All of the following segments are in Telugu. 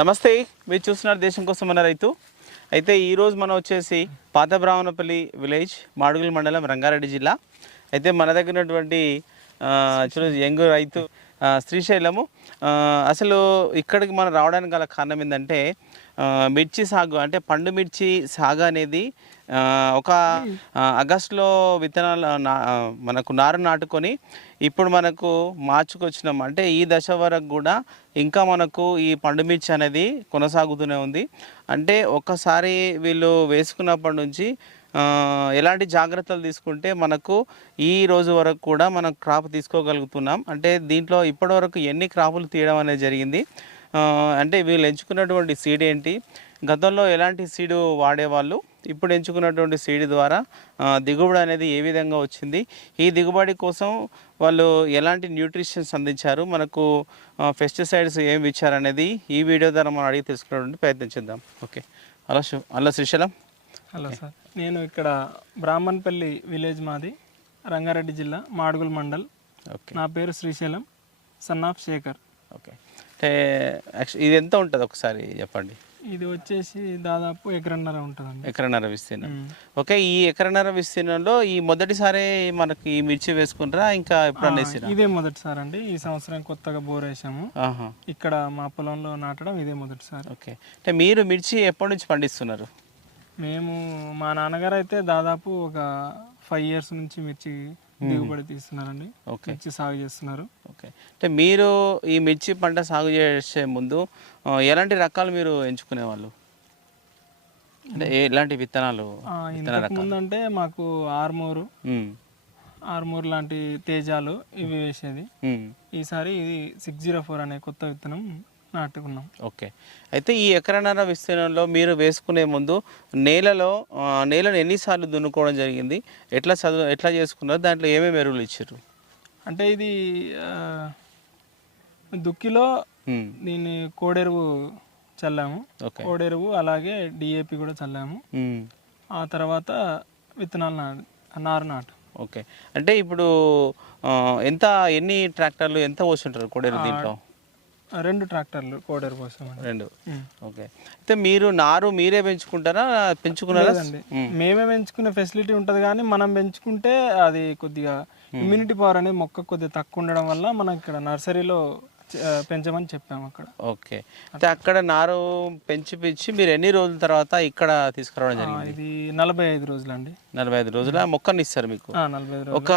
నమస్తే మీరు చూస్తున్నారు దేశం కోసం మన రైతు. అయితే ఈరోజు మనం వచ్చేసి పాత బ్రాహ్మణపల్లి విలేజ్ మాడుగుల మండలం రంగారెడ్డి జిల్లా. అయితే మన దగ్గర ఉన్నటువంటి ఆ, యంగ్ రైతు శ్రీశైలము. అసలు ఇక్కడికి మనం రావడానికి గల కారణం ఏంటంటే మిర్చి సాగు అంటే పండు మిర్చి సాగు అనేది ఒక ఆగస్టులో విత్తనాలు మనకు నారు నాటుకొని ఇప్పుడు మనకు మార్చుకు వచ్చినాం అంటే ఈ దశ వరకు కూడా ఇంకా మనకు ఈ పండు మిర్చి అనేది కొనసాగుతూనే ఉంది. అంటే ఒక్కసారి వీళ్ళు వేసుకున్నప్పటి నుంచి ఎలాంటి జాగ్రత్తలు తీసుకుంటే మనకు ఈ రోజు వరకు కూడా మనం క్రాప్ తీసుకోగలుగుతున్నాం. అంటే దీంట్లో ఇప్పటివరకు ఎన్ని క్రాపులు తీయడం అనేది జరిగింది. అంటే వీళ్ళు ఎంచుకున్నటువంటి సీడ్ ఏంటి? గతంలో ఎలాంటి సీడు వాడేవాళ్ళు? ఇప్పుడు ఎంచుకున్నటువంటి సీడ్ ద్వారా దిగుబడి అనేది ఏ విధంగా వచ్చింది? ఈ దిగుబడి కోసం వాళ్ళు ఎలాంటి న్యూట్రిషన్స్ అందించారు? మనకు పెస్టిసైడ్స్ ఏమి ఇచ్చారనేది ఈ వీడియో ద్వారా మనం అడిగి తెలుసుకునేటువంటి ప్రయత్నం చేద్దాం. Okay. Hello hello Srisailam. Hello sir. నేను ఇక్కడ బ్రాహ్మణపల్లి విలేజ్ మాది రంగారెడ్డి జిల్లా మాడుగుల్ మండల్. ఓకే. నా పేరు Srisailam son of Shekhar. Okay. అంటే ఇది ఎంత ఉంటుంది ఒకసారి చెప్పండి? ఇది వచ్చేసి దాదాపు ఎకరన్నర ఉంటుందండి. ఎకరన్నర విస్తీర్ణం. ఓకే ఈ ఎకరన్నర విస్తీర్ణంలో ఈ మొదటిసారి మనకి ఈ మిర్చి వేసుకుంటారా ఇంకా ఎప్పుడన్నా వేసిరా? ఇదే మొదటిసారి అండి ఈ సంవత్సరం కొత్తగా బోర్ వేసాము. ఇక్కడ మా పొలంలో నాటడం ఇదే మొదటిసారి. ఓకే. అంటే మీరు మిర్చి ఎప్పటి నుంచి పండిస్తున్నారు? మేము మా నాన్నగారు అయితే దాదాపు ఒక ఫైవ్ ఇయర్స్ నుంచి మిర్చి దిగుబడి తీస్తున్నారండి. మిర్చి సాగు చేస్తున్నారు. ఓకే. అంటే మీరు ఈ మిర్చి పంట సాగు చేసే ముందు ఎలాంటి రకాలు మీరు ఎంచుకునేవాళ్ళు? అంటే ఎలాంటి విత్తనాలు? ఆ, ఇంతకు ముందు అంటే మాకు ఆర్మూరు. ఆర్మూర్ లాంటి తేజాలు ఇవి వేసేది. ఈసారి ఇది సిక్స్ జీరో ఫోర్ అనే కొత్త విత్తనం నాటుకున్నాం. ఓకే. అయితే ఈ ఎకరన్నర విస్తీర్ణంలో మీరు వేసుకునే ముందు నేలలో నేలను ఎన్నిసార్లు దున్నుకోవడం జరిగింది? ఎట్లా చదువు ఎట్లా చేసుకున్నారు? దాంట్లో ఏమేమి ఎరువులు ఇచ్చారు? అంటే ఇది దుక్కిలో. దీన్ని కోడెరువు చల్లాము. ఓకే. కోడెరువు అలాగే డిఏపి కూడా చల్లాము. ఆ తర్వాత విత్తనాలు నాటు నారు నాటు. ఓకే. అంటే ఇప్పుడు ఎంత ఎన్ని ట్రాక్టర్లు ఎంత పోస్తుంటారు కొడేరు దీంట్లో? ఆ, రెండు ట్రాక్టర్లు కోడెరు పోసామండి. రెండు. ఓకే. అయితే మీరు నారు మీరే పెంచుకుంటారా? పెంచుకున్నారా? మేమే పెంచుకునే ఫెసిలిటీ ఉంటుంది కానీ మనం పెంచుకుంటే అది కొద్దిగా ఇమ్యూనిటీ పవర్ అనేది మొక్క కొద్దిగా తక్కువ ఉండడం వల్ల మనం ఇక్కడ నర్సరీలో పెంచమని చెప్పాము అక్కడ. ఓకే. అయితే అక్కడ నారు పెంచి పెంచి మీరు ఎన్ని రోజుల తర్వాత ఇక్కడ తీసుకురావడం జరిగింది? ఇది నలభై ఐదు రోజులు అండి నలభై ఐదు రోజుల? మొక్కని ఇస్తారు మీకు? ఒక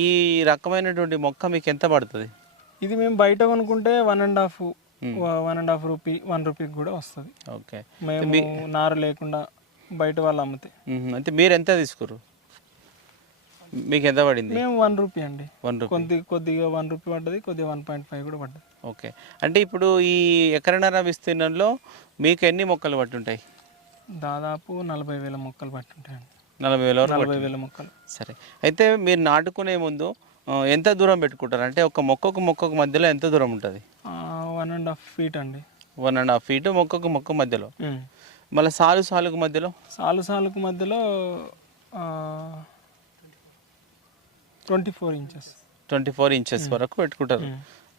ఈ రకమైనటువంటి మొక్క మీకు ఎంత పడుతుంది? ఇది మేము బయట కొనుక్కుంటే one and half one and half rupee one రూపీకి కూడా వస్తుంది. ఓకే. మేము నారు లేకుండా బయట వాళ్ళు అమ్మితే. మ్మ్. అంటే మీరు ఎంత తీసుకురు మీకు ఎంత పడింది? మేము వన్ రూపీ అండి. వన్ రూపీ కొద్ది కొద్దిగా వన్ రూపీ పడ్డది కొద్దిగా వన్ పాయింట్ ఫైవ్ కూడా పడ్డది. ఓకే. అంటే ఇప్పుడు ఈ ఎకరన్నర విస్తీర్ణంలో మీకు ఎన్ని మొక్కలు పట్టుంటాయి? దాదాపు నలభై వేల మొక్కలు పట్టుంటాయండి. నలభై వేల నలభై వేల మొక్కలు. సరే. అయితే మీరు నాటుకునే ముందు ఎంత దూరం పెట్టుకుంటారు? అంటే ఒక మొక్కకు మొక్కకు మధ్యలో ఎంత దూరం ఉంటుంది? వన్ అండ్ హాఫ్ ఫీట్ అండి. వన్ అండ్ హాఫ్ ఫీట్ మొక్కకు మొక్క మధ్యలో. మళ్ళీ సాలు సాలుకు మధ్యలో? సాలు సాలుకు మధ్యలో twenty four inches twenty four inches వరకు పెట్టుకుంటారు.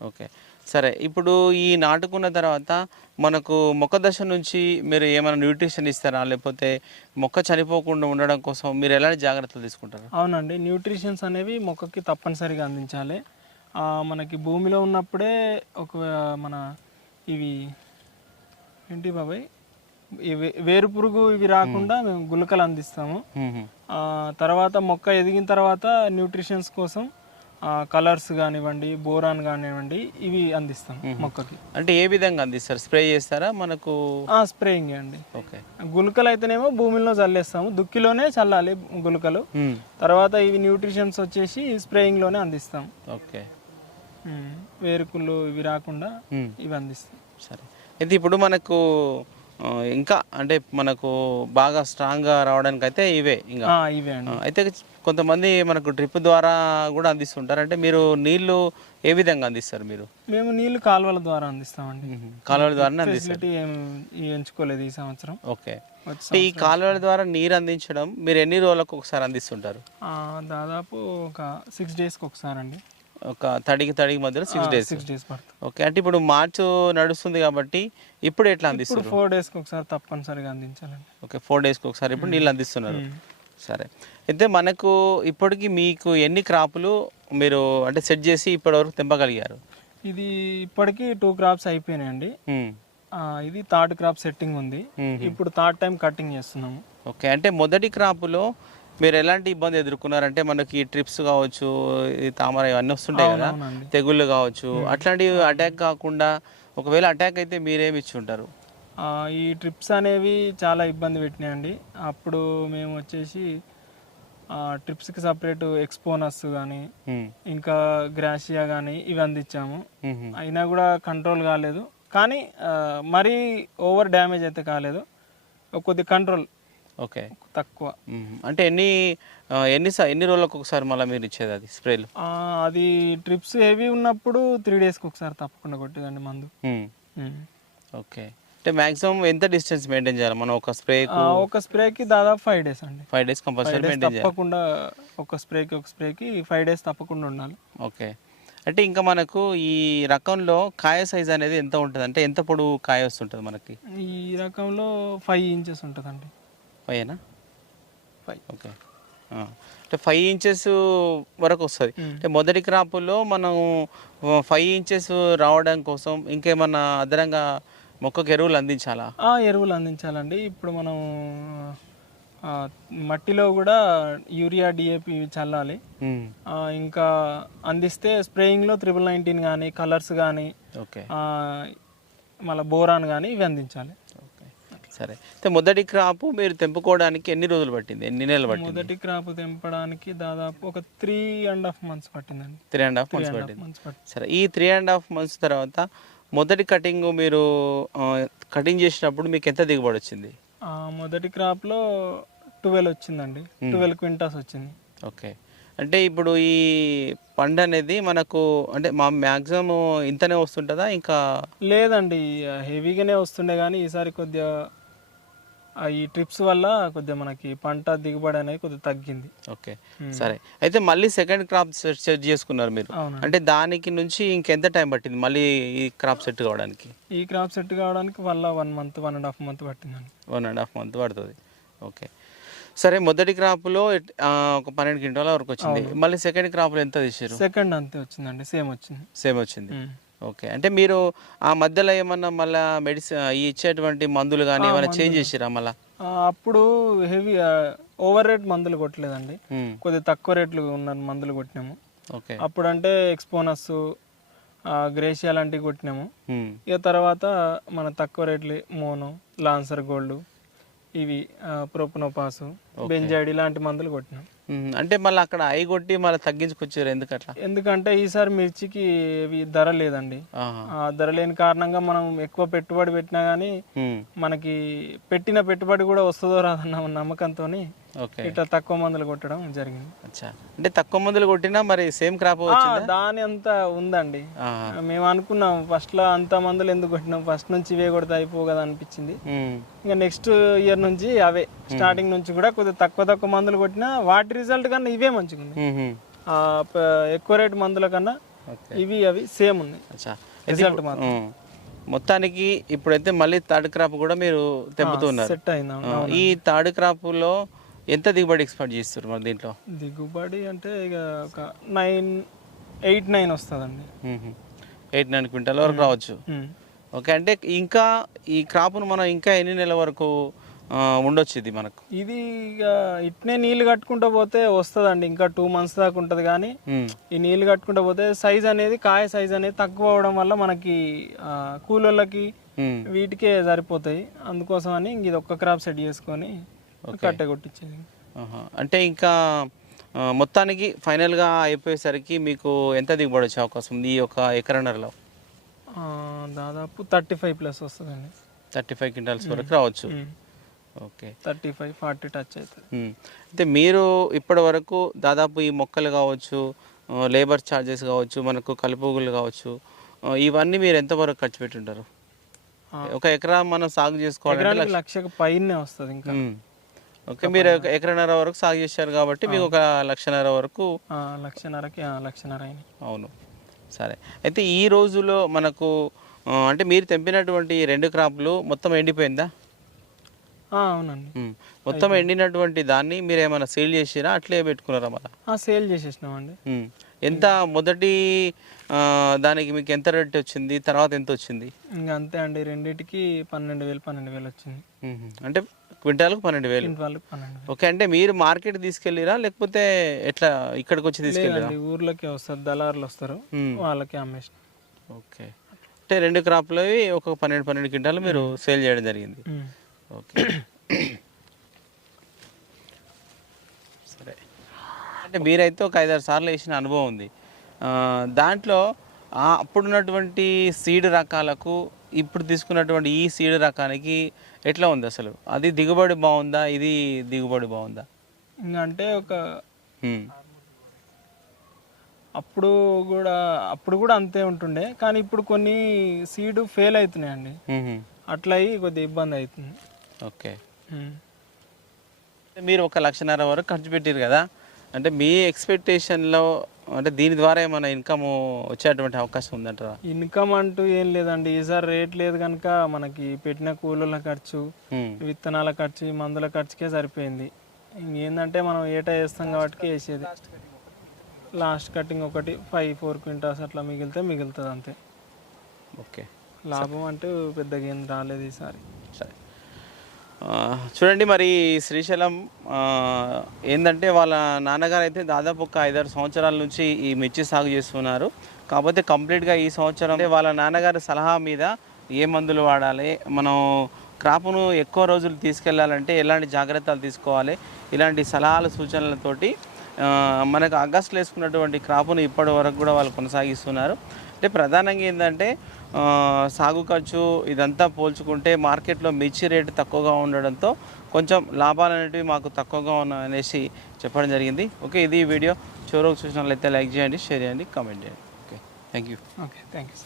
ఓకే సరే ఇప్పుడు ఈ నాటుకున్న తర్వాత మనకు మొక్క దశ నుంచి మీరు ఏమైనా న్యూట్రిషన్ ఇస్తారా? లేకపోతే మొక్క చనిపోకుండా ఉండడం కోసం మీరు ఎలాంటి జాగ్రత్తలు తీసుకుంటారు? అవునండి. న్యూట్రిషన్స్ అనేవి మొక్కకి తప్పనిసరిగా అందించాలి. మనకి భూమిలో ఉన్నప్పుడే ఒక మన ఇవి ఏంటి బాబాయ్? ఇవి వేరు పురుగు ఇవి రాకుండా మేము గుళకలు అందిస్తాము. తర్వాత మొక్క ఎదిగిన తర్వాత న్యూట్రిషన్స్ కోసం కలర్స్ కానివ్వండి బోరాన్ కానివ్వండి ఇవి అందిస్తాం మొక్కకి. అంటే ఏ విధంగా అందిస్తారు? స్ప్రే చేస్తారా? మనకు స్ప్రేయింగ్ అండి ఓకే. గుళకలు అయితేనేమో భూమిలో చల్లేస్తాము. దుక్కిలోనే చల్లాలి గుళకలు. మ్మ్. తర్వాత ఇవి న్యూట్రిషన్స్ వచ్చేసి స్ప్రేయింగ్లోనే అందిస్తాం. ఓకే. వేరుకుళ్ళు ఇవి రాకుండా. ఇవి అందిస్తాం. సరే. అయితే ఇప్పుడు మనకు ఇంకా అంటే మనకు బాగా స్ట్రాంగ్గా రావడానికి అయితే ఇవే ఇంకా. ఇవే అయితే కొంతమంది మనకు డ్రిప్ ద్వారా కూడా అందిస్తుంటారు. అంటే మీరు నీళ్ళు ఏ విధంగా అందిస్తారు మీరు? మేము నీళ్ళు కాలువల ద్వారా అందిస్తామండి. కాలువల ద్వారా అందిస్తారు. ఎంచుకోలేదు ఈ సంవత్సరం. ఓకే. ఈ కాలువల ద్వారా నీరు అందించడం మీరు ఎన్ని రోజులకు ఒకసారి అందిస్తుంటారు? దాదాపు ఒక సిక్స్ డేస్కి ఒకసారి అండి ఒక తడికి తడికి మధ్యలో సిక్స్ డేస్ సిక్స్ డేస్ పడుతుంది. ఓకే అంటే ఇప్పుడు మార్చ్ నడుస్తుంది కాబట్టి ఇప్పుడు ఎట్లా అందిస్తారు ఫోర్ డేస్కి ఒకసారి తప్పనిసరిగా అందించాలండి. ఓకే ఫోర్ డేస్కి ఒకసారి ఇప్పుడు నీళ్ళు అందిస్తున్నారు. సరే. అయితే మనకు ఇప్పటికి మీకు ఎన్ని క్రాపులు మీరు అంటే సెట్ చేసి ఇప్పటివరకు తెంపగలిగారు? ఇది ఇప్పటికి టూ క్రాప్స్ అయిపోయినాయండి. ఇది థర్డ్ క్రాప్ సెట్టింగ్ ఉంది. ఇప్పుడు థర్డ్ టైం కటింగ్ చేస్తున్నాము. ఓకే అంటే మొదటి క్రాపులో మీరు ఎలాంటి ఇబ్బంది ఎదుర్కొన్నారంటే మనకి ట్రిప్స్ కావచ్చు ఈ తామర ఇవన్నీ వస్తుంటాయి కదా తెగుళ్ళు కావచ్చు. అట్లాంటివి అటాక్ కాకుండా ఒకవేళ అటాక్ అయితే మీరేమి ఇచ్చి ఉంటారు? ఈ ట్రిప్స్ అనేవి చాలా ఇబ్బంది పెట్టినాయండి. అప్పుడు మేము వచ్చేసి ట్రిప్స్కి సపరేట్ ఎక్స్పోనస్ కానీ. ఇంకా గ్రాషియా కానీ ఇవి అందించాము. అయినా కూడా కంట్రోల్ కాలేదు. కానీ మరీ ఓవర్ డ్యామేజ్ అయితే కాలేదు. కొద్ది కంట్రోల్ ఓకే. తక్కువ. అంటే ఎన్ని ఎన్ని ఎన్ని రోజులకు ఒకసారి మళ్ళీ మీరు ఇచ్చేది అది స్ప్రేలు? అది ట్రిప్స్ హెవీ ఉన్నప్పుడు త్రీ డేస్కి ఒకసారి తప్పకుండా కొట్టేదండి మందు. ఓకే. అంటే మాక్సిమం ఎంత డిస్టెన్స్ మెయింటైన్ చేయాలి? మనం ఒక స్ప్రేకు ఆ, ఒక స్ప్రేకి దాదాపు ఫైవ్ డేస్ అండి. ఫైవ్ డేస్ కంపల్సరీ మెయింటైన్ తప్పకుండా ఒక స్ప్రేకి ఒక స్ప్రేకి ఫైవ్ డేస్ తప్పకుండా ఉండాలి. ఓకే. అంటే ఇంకా మనకు ఈ రకంలో కాయ సైజ్ అనేది ఎంత ఉంటుంది అంటే ఎంత పొడవు కాయ వస్తుంటుంది మనకి? ఈ రకంలో ఫైవ్ ఇంచెస్ ఉంటుందండి. పైన ఫైవ్. ఓకే. అంటే ఫైవ్ ఇంచెస్ వరకు వస్తుంది. అంటే మొదటి క్రాపులో మనం ఫైవ్ ఇంచెస్ రావడం కోసం ఇంకేమన్నా అదనంగా మొక్కకు ఎరువులు అందించాలా? ఎరువులు అందించాలండి. ఇప్పుడు మనం మట్టిలో కూడా యూరియా డిఏపి చల్లాలి. ఇంకా అందిస్తే స్ప్రేయింగ్లో త్రిబుల్ నైన్టీన్ కానీ కలర్స్ కానీ ఓకే. మళ్ళీ బోరాన్ కానీ ఇవి అందించాలి. సరే. అయితే మొదటి క్రాపు మీరు తెంపుకోవడానికి ఎన్ని రోజులు పట్టింది? ఎన్ని నెలలు పట్టింది? మొదటి క్రాప్ తెంపడానికి దాదాపు ఒక త్రీ అండ్ హాఫ్ మంత్స్ పట్టిందండి. త్రీ అండ్ హాఫ్ మంత్స్ పట్టింది. సరే ఈ త్రీ అండ్ హాఫ్ మంత్స్ తర్వాత మొదటి కటింగ్ మీరు కటింగ్ చేసినప్పుడు మీకు ఎంత దిగుబడి వచ్చింది? మొదటి క్రాప్లో ట్వెల్వ్ వచ్చిందండి. ట్వెల్వ్ క్వింటాస్ వచ్చింది. ఓకే. అంటే ఇప్పుడు ఈ పండు అనేది మనకు అంటే మా మ్యాక్సిమం ఇంతనే వస్తుంటుందా? ఇంకా లేదండి హెవీగానే వస్తుండే కానీ ఈసారి కొద్దిగా ఈ ట్రిప్స్ వల్ల కొద్దిగా మనకి పంట దిగుబడి అనేది కొద్దిగా తగ్గింది. ఓకే. సరే. అయితే మళ్ళీ సెకండ్ క్రాప్ సెట్ సెట్ చేసుకున్నారు మీరు. అంటే దానికి నుంచి ఇంకెంత టైం పట్టింది మళ్ళీ ఈ క్రాప్ సెట్ కావడానికి? ఈ క్రాప్ సెట్ కావడానికి వల్ల one month one and half month పట్టిందండి. వన్ అండ్ హాఫ్ మంత్ పడుతుంది. ఓకే. సరే మొదటి క్రాప్లో ఒక పన్నెండు క్వింటాల వరకు వచ్చింది. మళ్ళీ సెకండ్ క్రాప్లో ఎంత తీసారు సెకండ్ అంతే వచ్చిందండి. సేమ్ వచ్చింది. సేమ్ వచ్చింది. ఓకే. అంటే మీరు ఆ మధ్యలో ఏమన్నా మళ్ళీ మెడిసిన్ ఇచ్చేటువంటి మందులు కానీ ఏమైనా చేంజ్ చేసిరా మళ్ళా? అప్పుడు హెవీ ఓవర్ రేట్ మందులు కొట్టలేదండి. కొద్దిగా తక్కువ రేట్లు ఉన్న మందులు కొట్టినాము. ఓకే. అప్పుడు అంటే ఎక్స్పోనస్ గ్రేషియా లాంటివి కొట్టినాము. ఇక తర్వాత మన తక్కువ రేట్లు మోనో లాన్సర్ గోల్డ్ ఇవి ప్రోపనోపాసు బెంజైడ్ ఇలాంటి మందులు కొట్టినాం. అంటే మళ్ళీ అక్కడ ఐ కొట్టి మళ్ళీ తగ్గించుకొచ్చారు ఎందుకు అట్లా ఎందుకంటే ఈసారి మిర్చికి ధర లేదండి. ఆ ధర లేని కారణంగా మనం ఎక్కువ పెట్టుబడి పెట్టినా మ్మ్. మనకి పెట్టిన పెట్టుబడి కూడా వస్తుందో రాదన్న నమ్మకంతో ఇట్లా తక్కువ మందులు కొట్టడం జరిగింది. అంటే తక్కువ మందులు కొట్టినా మరి సేమ్ క్రాప్ దాని అంత ఉందండి. మేము అనుకున్నాం ఫస్ట్లో అంత మందులు ఎందుకు కొట్టినాం? ఫస్ట్ నుంచి ఇవే కొడితే అయిపో కదా అనిపించింది ఇంకా నెక్స్ట్ ఇయర్ నుంచి అవే. స్టార్టింగ్ నుంచి కూడా కొద్దిగా తక్కువ తక్కువ మందులు కొట్టినా వాటి రిజల్ట్ కన్నా ఇవే మంచిగా ఉంది ఎక్కువ రేటు మందుల కన్నా ఇవి అవి సేమ్ ఉన్నాయి. రిజల్ట్ మాత్రం. మొత్తానికి ఇప్పుడైతే మళ్ళీ థర్డ్ క్రాప్ కూడా మీరు. ఆ, ఈ థర్డ్ క్రాప్లో ఎంత దిగుబడి ఎక్స్పెక్ట్ చేస్తారు మరి దీంట్లో? దిగుబడి అంటే ఇక ఒక నైన్ ఎయిట్ నైన్ వస్తుందండి. ఎయిట్ నైన్ క్వింటాల్ వరకు రావచ్చు. ఓకే అంటే ఇంకా ఈ క్రాప్ను మనం ఇంకా ఎన్ని నెలల వరకు ఉండొచ్చు ఇది మనకు? ఇది ఇక ఇట్నే నీళ్ళు కట్టుకుంటూ పోతే వస్తుందండి ఇంకా టూ మంత్స్ దాకా ఉంటుంది కానీ. ఈ నీళ్ళు కట్టుకుంటూ పోతే సైజ్ అనేది కాయ సైజ్ అనేది తక్కువ అవడం వల్ల మనకి కూలోళ్ళకి. వీటికే సరిపోతాయి. అందుకోసం అని ఇది ఒక్క క్రాప్ సెట్ చేసుకొని కట్టె కొట్టించేది. అంటే ఇంకా మొత్తానికి ఫైనల్గా అయిపోయేసరికి మీకు ఎంత దిగుబడి వచ్చే అవకాశం ఉంది ఈ యొక్క ఎకరన్నరలో? దాదాపు థర్టీ ఫైవ్ ప్లస్ వస్తుందండి. థర్టీ ఫైవ్ క్వింటాల్స్ వరకు రావచ్చు. Okay. Thirty five forty touch అవుతుంది. అయితే మీరు ఇప్పటి వరకు దాదాపు ఈ మొక్కలు కావచ్చు లేబర్ ఛార్జెస్ కావచ్చు మనకు కలుపుగులు కావచ్చు ఇవన్నీ మీరు ఎంతవరకు ఖర్చు పెట్టుంటారు. ఒక ఎకరా మనం సాగు చేసుకోవాలంటే ఎకరానికి లక్షకు పైనే వస్తుంది ఇంకా. ఓకే మీరు ఎకరన్నర వరకు సాగు చేశారు కాబట్టి మీకు ఒక లక్షన్నర వరకు లక్షన్నరకి లక్షన్నర అవును. సరే. అయితే ఈ రోజులో మనకు అంటే మీరు తెంపినటువంటి రెండు క్రాప్లు మొత్తం ఎండిపోయిందా? అవునండి. మొత్తం ఎండినటువంటి దాన్ని మీరు ఏమైనా సేల్ చేసిరా? అట్లే పెట్టుకున్నారా మళ్ళా? ఆ, సేల్ చేసేసినామండి. ఎంత మొదటి దానికి మీకు ఎంత రేట్ వచ్చింది? తర్వాత ఎంత వచ్చింది? ఇంకా అంతే అండి. రెండింటికి పన్నెండు వేలు పన్నెండు వేలు వచ్చింది. అంటే క్వింటాల్కు పన్నెండు వేలు. పన్నెండు వేలు. ఓకే అంటే మీరు మార్కెట్ తీసుకెళ్ళిరా? లేకపోతే ఎట్లా ఇక్కడికి వచ్చి తీసుకెళ్ళిరా? లేదండి ఊర్లోకి వస్తారు దళారులు వస్తారు. వాళ్ళకి అమ్మేసిన ఓకే. అంటే రెండు క్రాప్లు ఒక పన్నెండు పన్నెండు క్వింటాలు మీరు సేల్ చేయడం జరిగింది. ఓకే. సరే. అంటే మీరైతే ఒక ఐదారు సార్లు వేసిన అనుభవం ఉంది. ఆ, దాంట్లో ఆ అప్పుడున్నటువంటి సీడ్ రకాలకు ఇప్పుడు తీసుకున్నటువంటి ఈ సీడ్ రకానికి ఎట్లా ఉంది అసలు? అది దిగుబడి బాగుందా? ఇది దిగుబడి బాగుందా? అంటే ఒక. అప్పుడు కూడా అప్పుడు కూడా అంతే ఉంటుండే. కానీ ఇప్పుడు కొన్ని సీడ్ ఫెయిల్ అవుతున్నాయండి. అట్లా అయ్యి కొద్దిగా ఇబ్బంది అవుతుంది. ఓకే. మీరు ఒక లక్షన్నర వరకు ఖర్చు పెట్టారు కదా? అంటే మీ ఎక్స్పెక్టేషన్లో అంటే దీని ద్వారా ఏమైనా ఇన్కమ్ వచ్చేటువంటి అవకాశం ఉందంటారా? ఇన్కమ్ అంటూ ఏం లేదండి. ఈసారి రేట్ లేదు కనుక మనకి పెట్టిన కూలీల ఖర్చు. విత్తనాల ఖర్చు ఈ మందుల ఖర్చుకే సరిపోయింది. ఇంకేందంటే మనం ఏటా వేస్తాం కాబట్టి వేసేది. లాస్ట్ కటింగ్ ఒకటి ఫైవ్ ఫోర్ క్వింటాల్స్ అట్లా మిగిలితే మిగులుతుంది అంతే. ఓకే. లాభం అంటూ పెద్దగా ఏం రాలేదు ఈసారి సరే. చూడండి మరి శ్రీశైలం ఏంటంటే వాళ్ళ నాన్నగారు అయితే దాదాపు ఒక ఐదారు సంవత్సరాల నుంచి ఈ మిర్చి సాగు చేస్తున్నారు. కాకపోతే కంప్లీట్గా ఈ సంవత్సరం వాళ్ళ నాన్నగారి సలహా మీద ఏ మందులు వాడాలి మనం క్రాప్ను ఎక్కువ రోజులు తీసుకెళ్ళాలంటే ఎలాంటి జాగ్రత్తలు తీసుకోవాలి ఇలాంటి సలహాలు సూచనలతోటి మనకు ఆగస్టులో వేసుకున్నటువంటి క్రాప్ను ఇప్పటి వరకు కూడా వాళ్ళు కొనసాగిస్తున్నారు. అంటే ప్రధానంగా ఏంటంటే సాగు ఖర్చు ఇదంతా పోల్చుకుంటే మార్కెట్లో మిర్చి రేటు తక్కువగా ఉండడంతో కొంచెం లాభాలు అనేటివి మాకు తక్కువగా ఉన్నాయి అనేసి చెప్పడం జరిగింది. ఓకే ఇది వీడియో. చివరకు చూసినట్లయితే లైక్ చేయండి షేర్ చేయండి కామెంట్ చేయండి. Okay thank you okay thank you